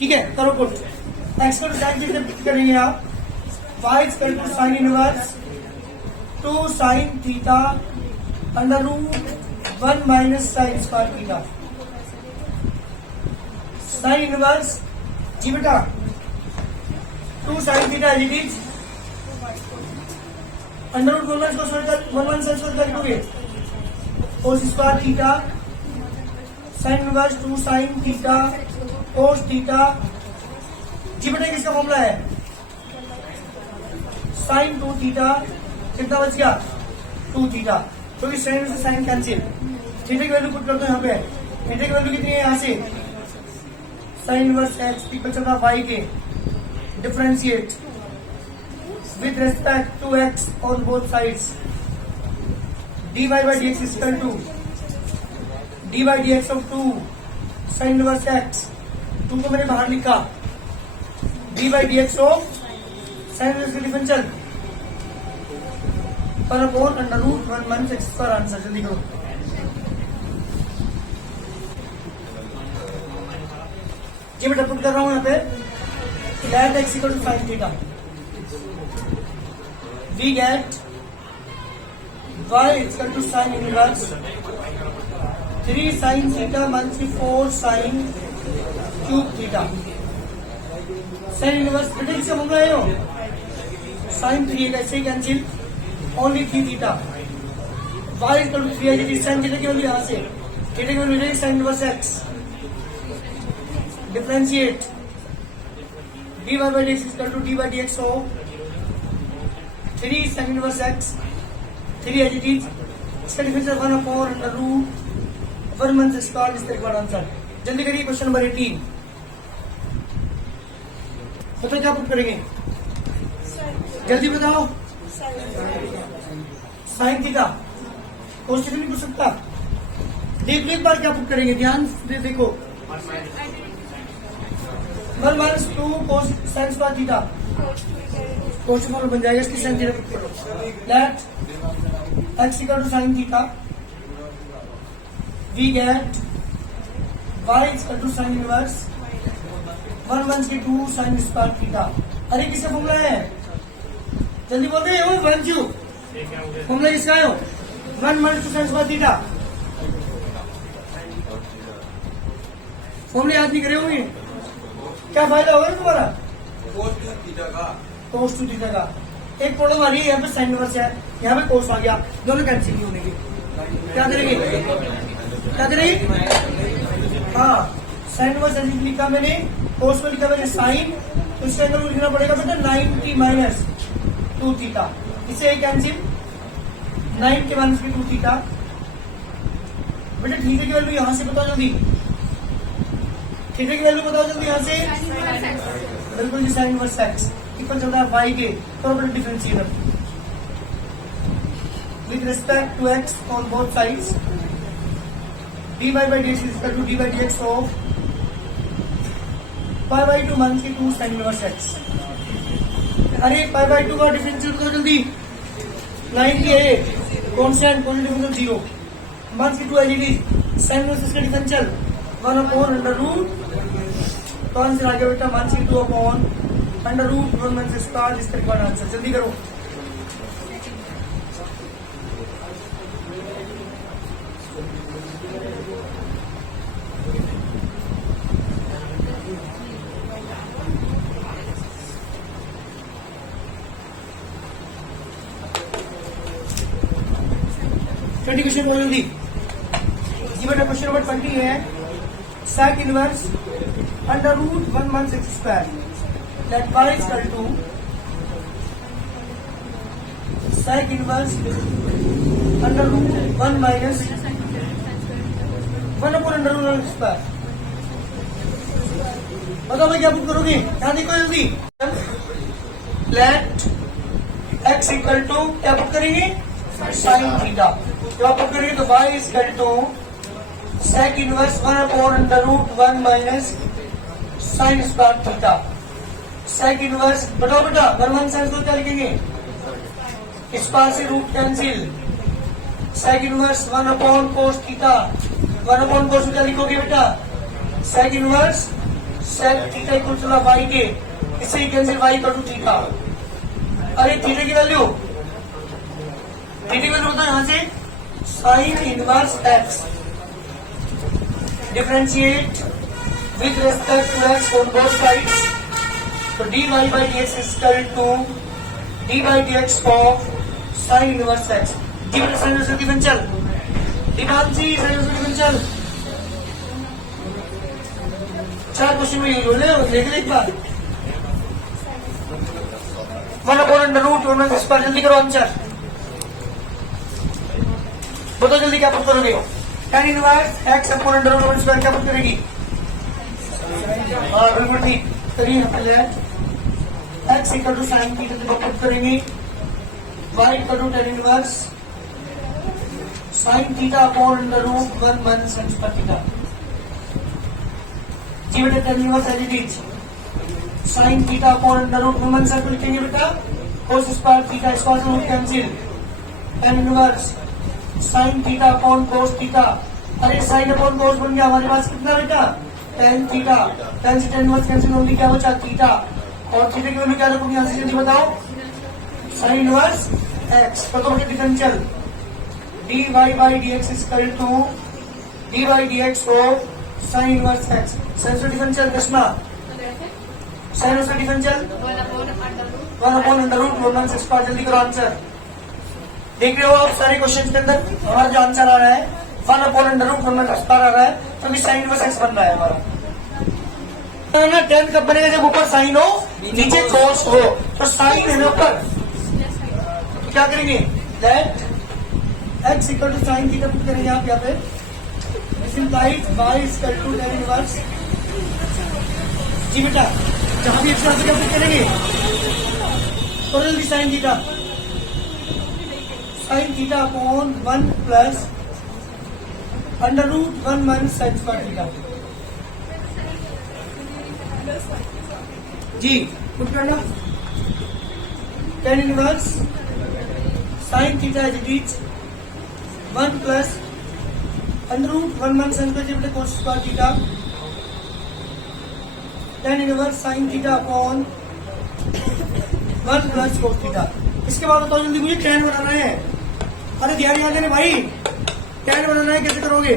ठीक है, करो पुट। एक्स को साइन थीटा करेंगे आप। Y equal to sine inverse 2 sine theta under root 1 minus sine square theta. Sine inverse जी बेटा 2 sine theta as it is under root 1 sine square लिखोगे cos square theta sine inverse 2 sine theta cos theta. जी बेटा किसका formula है? Sign 2 theta कितना बच गया 2 थीटा। तो इस साइन से साइन कैंसिल। थीटा की वैल्यू पुट करते हैं यहाँ पे। थीटा की वैल्यू कितनी है यहाँ से? साइन इनवर्स एक्स इक्वल चल रहा वाई के differentiate with respect to x on both sides dy by dx is equal to dy dx of 2 sin inverse x 2 को मैंने बाहर लिखा dy by dx of sin inverse differential पर upon under root 1 minus x square. Answer जल्दी करो। जी बेटा put कर रहा हूं यहाँ पे let x equal to sin theta we get y is equal to sin inverse 3 sin theta minus 4 sin cube theta। sin inverse बेटे किससे मंगा है हो? sin 3 कैसे cancel only 3 theta y is equal to 3 है। sin थीटा की value यहाँ से थीटा की value sin inverse x differentiate dy by dx is equal to dy by dx of 3 sin inverse x 3 as it is इसका differential 1 upon under root 1 minus square. इस तरीके का answer जल्दी करिए। क्वेश्चन नंबर 18 बताओ क्या put करेंगे जल्दी बताओ। साइन थीटा क्वेश्चन नहीं पूछ सकता। देख लो एक बार क्या पुट करेंगे ध्यान से देखो 1 minus 2 cos sine square theta question formula बन जाएगा। इसकी साइन थीटा पुट करो let x equal to sine theta we get y equal to sine inverse 1 minus 2 sine square theta. अरे किसका फॉर्मूला है जल्दी बोल रहे हो? फॉर्मूला किसका है? 1 minus 2 sine square theta. Formula याद नहीं करे होंगे क्या फायदा होगा तुम्हारा? कोस 2 थीटा का एक प्रॉब्लम आ रही है यहाँ पे साइन इनवर्स है यहाँ पे कोस आ गया दोनों कैंसिल नहीं होने के क्या करेंगे हाँ साइन इनवर्स लिखा मैंने कोस में लिखा मैंने साइन तो इसका एंगल लिखना पड़ेगा बेटा 90 माइनस 2 थीटा। इसे एक कैंसिल 9 के माइनस 2 थीटा। बेटा थीटा की वैल्यू यहाँ से बताओ जल्दी। थीटा की वैल्यू बताओ जल्दी यहाँ से। बिल्कुल जी साइन इनवर्स एक्स इक्वल चल रहा है वाई के property differentiator with respect to x on both sides dy by dx is equal to dy by dx of pi by 2 minus 2 sin inverse x। अरे pi by 2 का differential बताओ जल्दी। 98 constant differential 0 minus 2 as it is sin inverse का differential 1 upon under root तो answer आ गया बेटा minus 2 upon under root 1 minus square. इस तरीके का आंसर जल्दी करो। क्वेश्चन बोल जल्दी जी बेटा। क्वेश्चन नंबर 20 है sec inverse under root 1 minus x square that y is equal to sec inverse under root 1 minus 1 upon under root 1 square। बताओ भाई क्या पुट करोगे यहाँ देखो जल्दी। लेट x इक्वल टू क्या पुट करेंगे साइन थीटा। क्या पुट करेंगे तो y is equal to sec inverse 1 upon under root 1 minus sine square theta. Sec inverse बताओ बेटा 1 1 साइन को क्या लिखेंगे? इस पार से root cancel sec inverse 1 upon cos theta 1 upon cos क्या लिखोगे बेटा? Sec inverse sec theta equal to y के, इससे ही cancel y equal to theta. अरे थीटा की वैल्यू बताओ यहां से, sine inverse x, differentiate with respect to x on both sides. तो dy by dx is equal to d by dx of sin inverse x। D बटा sine inverse differential, Dimanshi sine inverse differential. चार question में use हो रहे हैं, देख ले एक बार। 1/√1 इस पर जल्दी करो आंसर, बताओ जल्दी क्या पुट करोगे। tan इनवर्स x /√1 स्क्वायर क्या पुट करेगी? हाँ बिल्कुल ठीक। चलिए x equal to sine theta को पुट करेंगे, y equal to tan inverse sine theta /√1 minus sin square theta. जी बेटा tan inverse as it is, sine theta /√1 minus को लिखेंगे बेटा cos square theta, square root cancel, tan inverse sine theta upon cos theta. अरे sine upon cos बन गया हमारे पास कितना बेटा, tan थीटा, tan से tan इनवर्स कैंसिल होगी, क्या बचा थीटा, और थीटा की वैल्यू क्या रखोगे यहां से जल्दी बताओ, साइन इनवर्स x। तो differential dy by dx is equal to dy dx of sin inverse x। Sine से डिफरेंशियल कृष्णा, साइन से डिफरेंशियल 1/√1 से स्क्वायर। जल्दी करो आंसर, देख रहे हो आप सारे क्वेश्चन के अंदर हमारा जो आंसर आ रहा है 1/√1 का स्क्वायर आ रहा है, तो अभी साइन इनवर्स x बन रहा है हमारा। ना tan कब बनेगा, जब ऊपर साइन हो नीचे cos हो, तो साइन है ना ऊपर, तो क्या करेंगे, that x equal to sine theta put करेंगे आप यहाँ पे, this implies y equal to tan inverse. जी बेटा जहां भी x क्या पुट करेंगे, तो जल्दी sine theta, sine theta upon 1 plus √1 minus sine square theta. जी पुट करना, tan inverse sine theta as it is 1 plus √1 minus sine square cos square theta, tan inverse sine theta upon 1 plus cos theta. इसके बाद बताओ जल्दी मुझे tan बनाना है। अरे ध्यान याद देने भाई, tan बनाना है कैसे करोगे,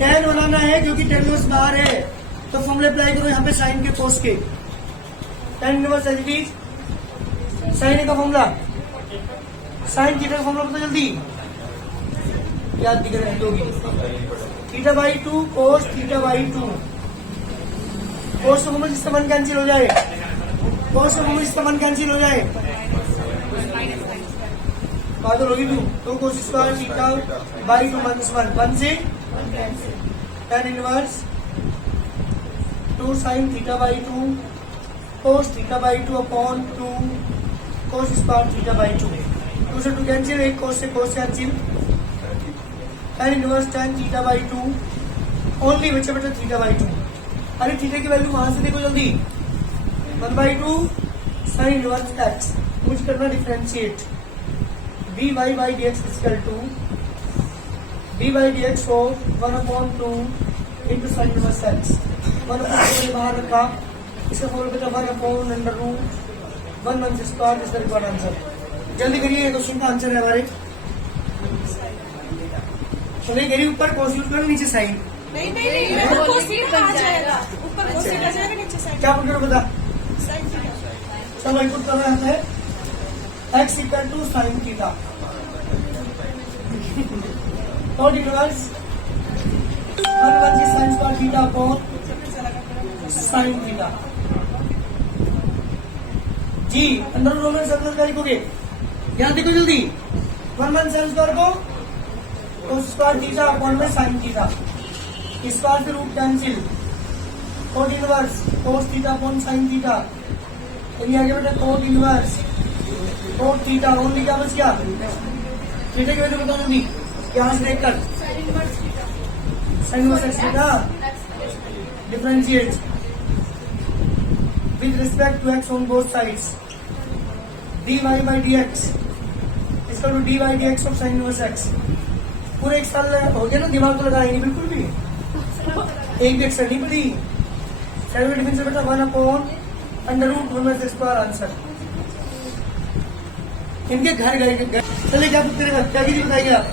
tan बनाना है क्योंकि tan इनवर्स बाहर है, तो फॉर्मूला अप्लाई करो यहाँ पे साइन के cos के, tan inverse as it is sine का फॉर्मूला, साइन थीटा का फॉर्मूला बताओ जल्दी, याद दिख रही होगी, theta by 2 cos theta by 2। cos का फॉर्मूला जिसका 1 कैंसिल हो जाए, cos का फॉर्मूला जिसका 1 कैंसिल हो जाए, पागल होगी तू, तो cos square theta by 2 minus 1 से tan inverse 2 sine theta by 2 cos theta by 2 upon 2 cos square theta by 2। 2 से 2 कैंसिल, एक cos से cos cancel, tan inverse tan theta by 2 only बच्चे बेटा थीटा बाई 2। अरे थीटा की value वहां से देखो जल्दी, 1/2 साइन इनवर्स x, मुझे करना differentiate dy by dx is equal to d by dx of 1/2 into sin inverse x। 1/2 बाहर रखा, इसका फॉर्मूला बेटा 1/√1 से square is the required answer. जल्दी करिए, ये क्वेश्चन का आंसर है हमारे, तो नहीं करिए ऊपर cos यूज करो, नीचे साइन, नहीं ऊपर cos थीटा आ जाएगा, ऊपर cos थीटा आ जाएगा, नीचे साइन। क्या पुट करो बता, साइन थीटा। चलो इनपुट कर रहे हैं x equal to sine theta, और inverse 1 sine square theta upon sine theta. जी √1 सर्कल का लिखोगे, यहाँ देखो जल्दी, 1 साइन स्क्वायर को cos स्क्वायर थीटा अपॉन में साइन थीटा, स्क्वायर से root cancel, cos inverse cos theta upon sine theta, ये आगे बेटा cos inverse cos theta only क्या बच गया, थीटा की वैल्यू बताओ जल्दी, यहाँ से देखकर sine inverse x theta, differentiate with respect to x on both sides, dy by dx इसका to dy dx of sine inverse x. पूरे एक साल हो गया ना, दिमाग तो लगाएंगे बिल्कुल भी, एक भी एक्सर नहीं पड़ी। सेवन डिफरेंशियल बेटा 1/√1/x² आंसर। इनके घर गए चले क्या पूछ करेगा, क्या भी बताइए आप।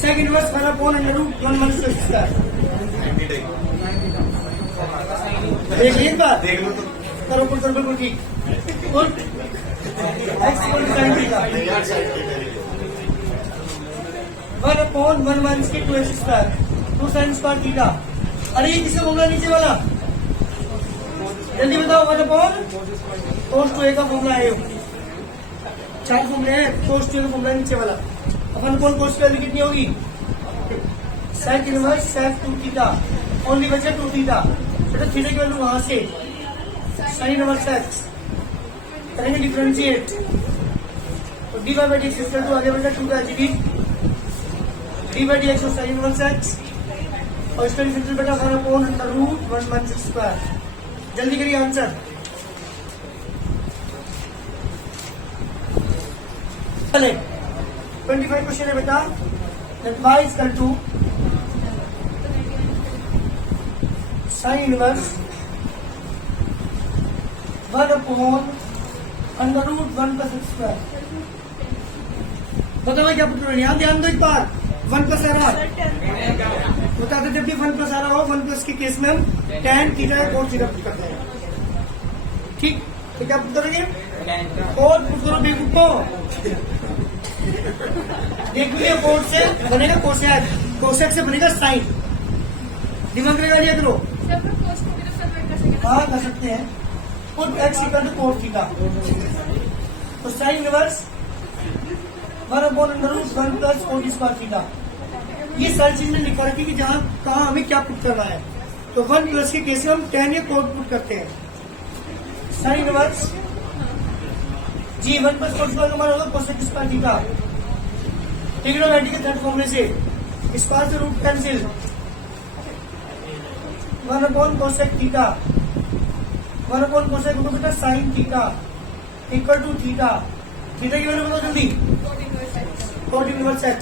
Sec inverse 1/√1/x²। देख लीजिए एक बार, देख लो तो करो कुछ बिल्कुल ठीक। Good. x = sin theta 1/1/2x², 2 sin² theta. अरे ये किसका फॉर्मूला नीचे वाला, जल्दी बताओ। 1/cos2a का फॉर्मूला है। 4 फॉर्मूले हैं, cos2a का फॉर्मूला नीचे वाला। अपन cos की वैल्यू कितनी होगी, sec inverse sec 2 theta, only बचे 2 थीटा। बेटा थीटा की वैल्यू वहां से sin इनवर्स x करेंगे डिफरेंशिएट, तो dy/dx इक्वल टू आगे बेटा 2 का एचडी dy/dx और sin इनवर्स x, और इसका डिफरेंशियल बेटा 1/√1/x²। जल्दी करिए आंसर। चले 25 क्वेश्चन है बेटा। y equal to sin inverse 1/√1/x²। बताओ क्या पूछ रहे हैं, यहाँ ध्यान दो एक बार। 1 प्लस आ रहा बताते, जब भी 1 प्लस आ रहा हो, 1 प्लस के केस में हम tan थीटा या cos थीटा पुट करते हैं। ठीक, तो क्या पुट करेंगे, cos पुट करो बेवकूफो। देखिए cos से बनेगा कोसेक, कोसेक से बनेगा साइन। दिमाग लगा लिया करो। हाँ कर सकते हैं। Put x equal to cos theta, तो साइन इनवर्स 1/√1+cos² थीटा। ये सारी चीज में लिखा रखी कि जहाँ कहाँ हमें क्या पुट करना है। तो 1 प्लस के केस में हम tan या cos पुट करते हैं। साइन इनवर्स जी 1+cos² हमारा होगा cos² थीटा। ट्रिग्नोमेट्री के थर्ड फॉर्मूले से स्क्वायर से root cancel, 1/cosec theta, 1/cosec बेटा sine theta equal to theta. Theta की वैल्यू बताओ जल्दी, cot inverse x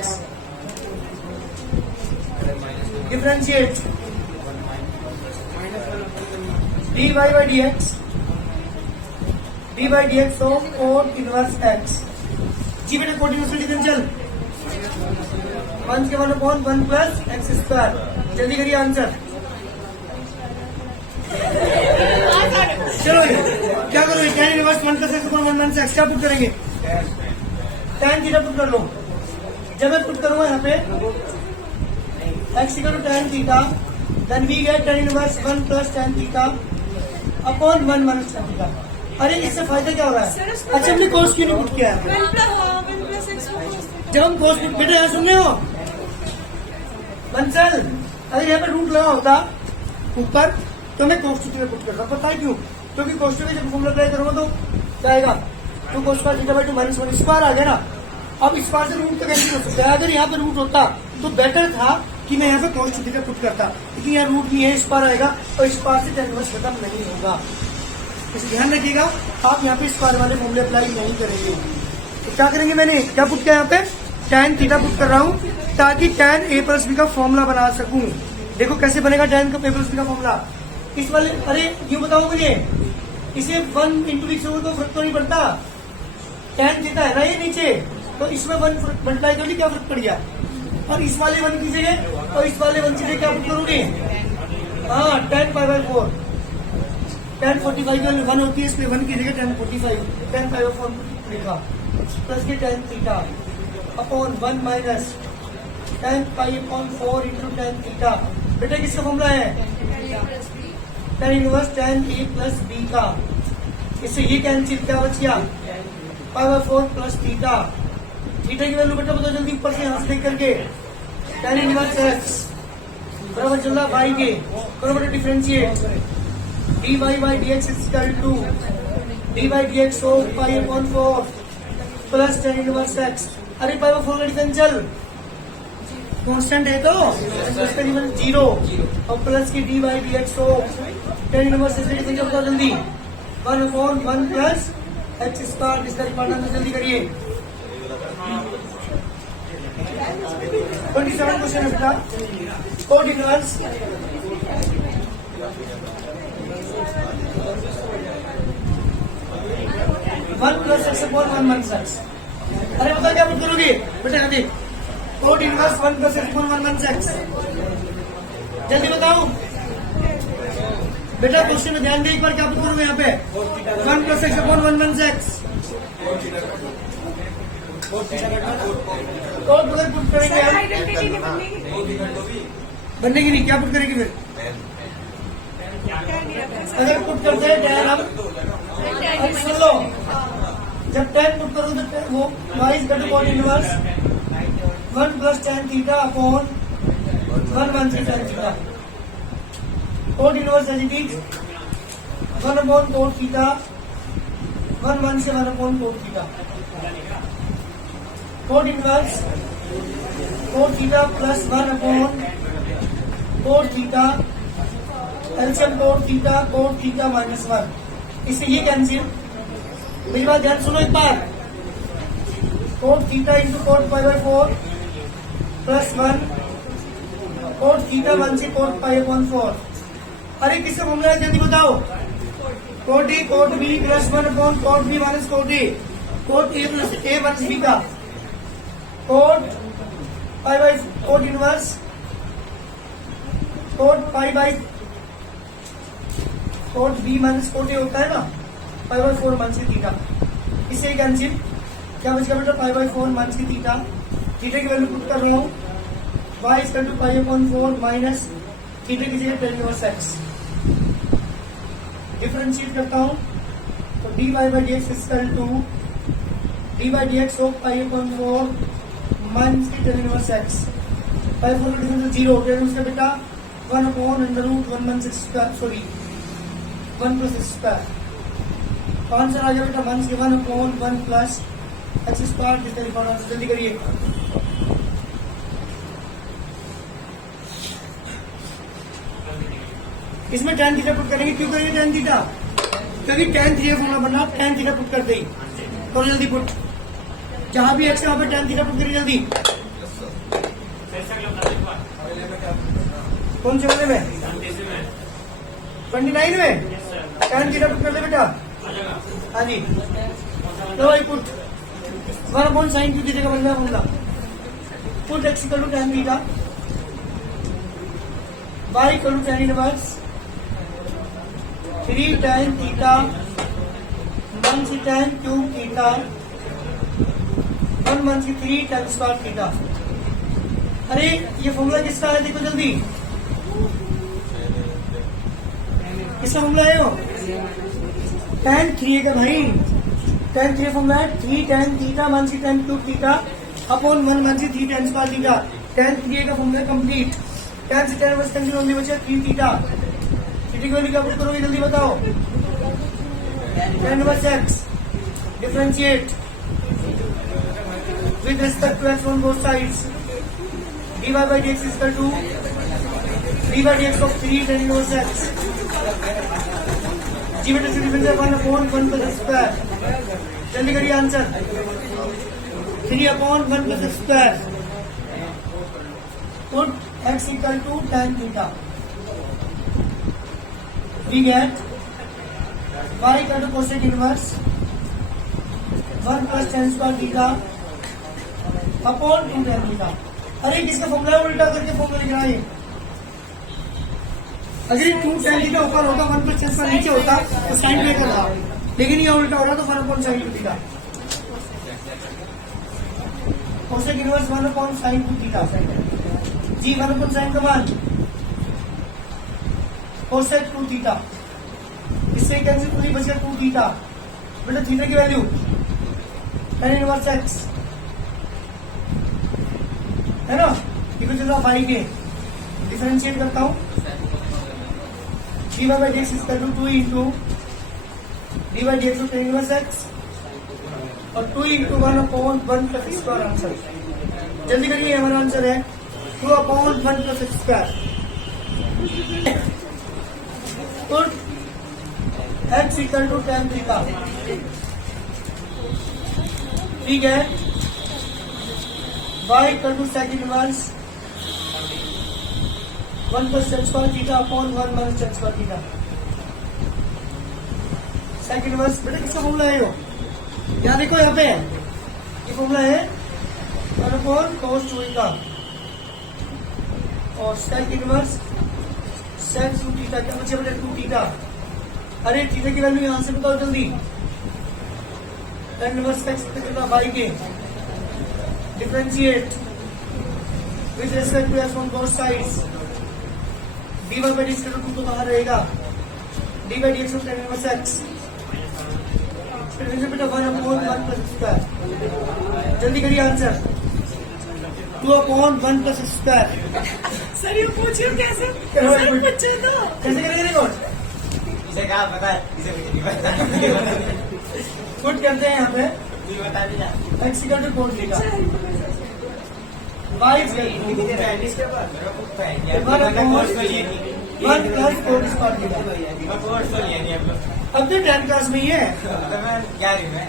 differentiate dy/dx of cot inverse x। जी बेटा cot इनवर्स डिफरेंशियल 1 के 1/1+x²। जल्दी करिए आंसर। चलो क्या करोगे, tan इनवर्स 1+x/1 क्या पुट करेंगे, tan थीटा पुट कर लो। जब मैं पुट करूंगा यहाँ पे x equal to tan theta, then we get tan inverse 1+tan theta upon 1 - tan theta. अरे इससे फायदा क्या हो रहा है, अच्छा हमने cos क्यों नहीं पुट किया है। जब हम cos पुट, बेटा यहाँ सुन रहे हो बंसल, अगर यहाँ पे रूट लगा होता ऊपर तो मैं cos थीटा पुट करता। पता है क्यों, क्योंकि cos थीटा जब फॉर्मूला अप्लाई करूंगा तो क्या आएगा, 2cos² थीटा/2 -1 स्क्वायर आ गया ना। अब इस बार से रूट तो कैंसिल हो सकता है। अगर यहाँ पे रूट होता तो बेटर था कि मैं यहाँ पे cos थीटा पुट करता, लेकिन यहाँ रूट नहीं है, इस बार आएगा और इस बार से tan इनवर्स खत्म नहीं होगा। इस ध्यान रखिएगा, आप यहाँ पे स्क्वायर वाले फॉर्मूले अप्लाई नहीं करेंगे। तो क्या करेंगे, मैंने क्या पुट किया यहाँ पे, tan थीटा पुट कर रहा हूँ ताकि tan a+b का फॉर्मूला बना सकूं। देखो कैसे बनेगा tan a+b का फॉर्मूला। इस वाले, अरे यूँ बताओ मुझे, इसे 1 × b से हो तो फर्क तो नहीं पड़ता, tan थीटा है ना ये नीचे, तो इसमें 1 मल्टीप्लाई कर ली, क्या फर्क पड़ गया। और इस वाले 1 की जगह और इस वाले 1 की जगह क्या पुट करोगे, हाँ tan π/4, tan 45 की 1 होती है, इसलिए 1 की जगह tan 45, tan π/4 लिखा, प्लस के tan theta upon 1 minus tan π/4 into tan theta. बेटा किसका फॉर्मूला है, tan इनवर्स tan a+b का। इससे ये कैंसिल, क्या बच गया π/4 प्लस थीटा। थीटा की वैल्यू बेटा बताओ जल्दी, ऊपर से यहाँ से देख करके, tan इनवर्स x बराबर चल रहा y के, करो बेटा differentiate dy/dx equal to dy/dx of π/4 plus tan inverse x। अरे π/4 का डिफरेंशियल कांस्टेंट है तो उसका डिफरेंस 0 और प्लस की dy/dx of tan inverse x differential बताओ जल्दी, 1/1 + x²। इसका रिमाइंडर जल्दी करिए। 27 क्वेश्चन है बेटा, cot inverse one plus x upon one minus x. अरे बताओ क्या पुट करोगे बेटा? अभी coat inverse one plus x upon one minus x. जल्दी बताओ बेटा, क्वेश्चन में ध्यान दे एक बार, क्या पुट करोगे यहाँ पे? One plus x upon one minus x. Cot अगर पुट करेंगे सर हम, आइडेंटिटी नहीं बनेगी। बनने की नहीं, क्या पुट करेगी फिर? क्या दिया था सर? अगर पुट करते हैं टैन हम, अब सुन लो, जब टैन पुट करो तो वो y is equal to cot inverse one plus tan theta upon one one three tan theta. Cot inverse as it is one upon cot theta, one one से one upon cot theta. Cot inverse cot theta plus one upon cot theta, LCM cot theta minus one. इससे ये cancel. मेरी बात ध्यान सुनो एक बार, cot theta into cot pi by four plus one cot theta one से cot pi upon four. अरे किसका फॉर्मूला है जल्दी बताओ? Cot A cot B plus one upon cot B minus cot A, cot A plus A minus B का cot pi by cot inverse cot pi by cot B minus cot A होता है ना, pi by four minus theta. इससे cancel. क्या बचेगा बेटा? Pi by four minus theta. Theta की value put कर रहा हूँ, y is equal to pi upon four minus theta की जगह टेन इनवर्स एक्स। डिफरेंशिएट करता हूँ तो D y by D x is equal to D by D x of pi upon four minus की tan inverse x. Pi four का difference zero, tan उसका बेटा one upon under root one one six square, sorry one plus square. Answer आ गया बेटा one से one upon one plus x square. जिसका record answer जल्दी करिए। इसमें tan थीटा पुट करेंगे। क्यों करेंगे tan थीटा? क्योंकि tan थीटा फॉर्मूला बना, tan थीटा पुट करते ही। तो जल्दी पुट, जहां भी x है वहां पे tan थीटा पुट करिए जल्दी। कौन से वाले में? 29 में tan थीटा पुट कर दे बेटा। हाँ जी, तो वही put one upon sine Q theta का बन गया फॉर्मूला। Put x equal to tan theta, y equal to tan inverse 3 tan theta 1 से tan क्यूब थीटा 1 से 3 tan स्क्वायर थीटा। अरे ये फॉर्मूला किसका है? देखो जल्दी, किसका फॉर्मूला है? वो tan 3 का भाई। tan 3 फॉर्मूला है 3 tan थीटा 1 से tan क्यूब थीटा अपॉन 1 से 3 tan स्क्वायर थीटा। tan 3 का फॉर्मूला कंप्लीट। tan से tan बस कैंसिल होने बचा 3 थीटा। थीटा की वैल्यू क्या पुट करोगे जल्दी बताओ? tan inverse x differentiate with respect to x on both sides. dy by dx is equal to d by dx of 3 tan inverse x. जी बेटा से डिफरेंस है 1 अपॉन 1 प्लस स्क्वायर। जल्दी करिए answer, 3 upon 1 plus square. Put x equal to tan theta. We get y equal to cosec inverse 1 plus tan square theta upon 2 tan theta. अरे किसका formula उल्टा करके फॉर्मूला लिख रहा है? अगर ये 2 tan थीटा ऊपर होता 1 प्लस tan स्क्वायर नीचे होता तो साइन में करता, लेकिन ये उल्टा होगा तो 1 upon sine theta. Cosec inverse 1 upon sine theta. जी 1 अपॉन साइन का मान कोसेक 2 थीटा। इससे कैंसिल पूरी बचेगा 2 थीटा। बेटा थीटा की वैल्यू tan इनवर्स x है ना, इक्वल टू फाइव के। डिफरेंशिएट करता हूँ, dy by dx is equal to 2 into dy by dx tan inverse x और 2 into 1 upon 1 plus square. Answer जल्दी करिए, हमारा आंसर है 2 upon 1 plus square. Put x equal to tan theta. ठीक है, y equal to sec inverse 1 plus tan square theta upon 1 minus tan square theta. Second inverse बेटा किसका formula है? यहाँ देखो यहाँ पे ये फॉर्मूला है 1 upon cos 2 और सेक इनवर्स सेक 2 थीटा। क्या बचे बेटा 2 थीटा। अरे थीटा की वैल्यू यहाँ से बताओ जल्दी। tan इनवर्स x कितना y के differentiate with respect to x on both sides dy by dx का 2 तो बाहर रहेगा dy by dx of tan inverse x फिर बेटा 1 upon 1 plus स्क्वायर। जल्दी करिए answer 2 upon 1 plus square. Sir ये पूछिए कैसे क्या सर हुआ? पूछिए तो कैसे करेंगे रिकॉर्ड? इसे क्या पता है? इसे मुझे नहीं पता। पुट करते हैं यहाँ पे तू बता दीजिए। x equal to 4 theta y equal to इसके ऊपर मेरा बुक तो है क्या? हमारा मैंने कोर्स तो लिया नहीं। 1 plus 4 स्क्वायर थीटा। मैं कोर्स तो लिया नहीं अब तो। अब तो 10 क्लास में ही है। तो मैं क्या रही मैं?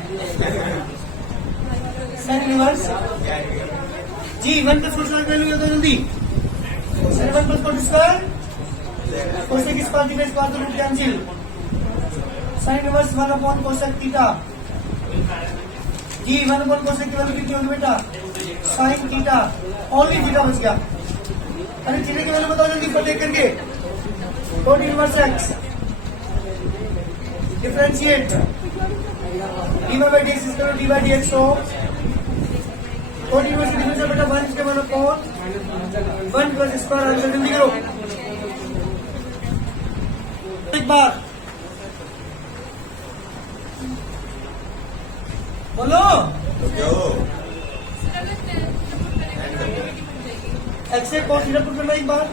सेक इनवर्स क्या रही मैं? जी 1 plus 4 स्क्वायर वैल्यू तो जल्दी 1 plus 4 square cosec square theta square तो root cancel sine inverse 1 upon cosec theta. जी 1 upon कोसेक की वैल्यू कितनी होगी बेटा? साइन थीटा ओनली थीटा बच गया। अरे थीटा की वैल्यू बताओ जल्दी पर देख करके cot inverse x differentiate dy by dx is equal to dy by dx of cot inverse की डिफरेंस बेटा 1 इसके 1 upon 1 plus स्क्वायर आंसर जल्दी करो एक बार बोलो जो x से cos थीटा पुट करना एक बार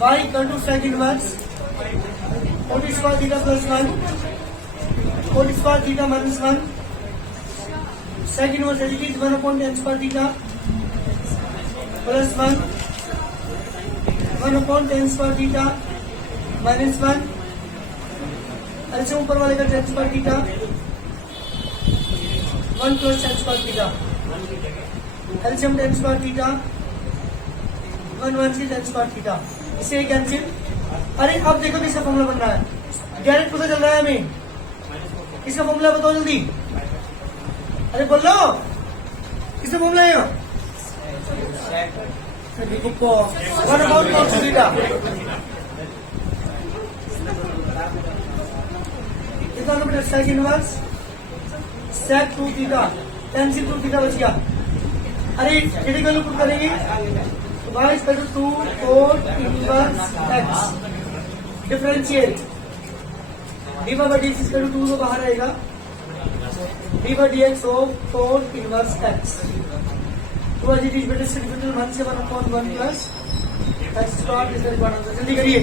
y equal to sec inverse cot square theta plus 1 cot square theta minus 1 sec inverse as it is 1 upon tan square theta plus 1 1 upon tan square theta minus 1 ऐसे ऊपर वाले का tan square theta 1 plus tan square theta LCM tan square theta 1 1 tan square theta इसे cancel. अरे अब देखो किसका formula बन रहा है। डायरेक्ट पता चल रहा है हमें इसका फॉर्मूला बताओ जल्दी। अरे बोलो किसका फॉर्मूला है? देखो 1 upon cos थीटा कितना बेटा sec inverse sec 2 theta cancel 2 theta बच गया। अरे थीटा की वैल्यू पुट करेंगे y is equal to 2 cot inverse x differentiate dy by dx is equal to 2 तो बाहर रहेगा dy by dx of cot inverse x तो आज इट इज बेटर से डिफरेंशियल 1 से 1 upon 1 plus x square is the required answer. जल्दी करिए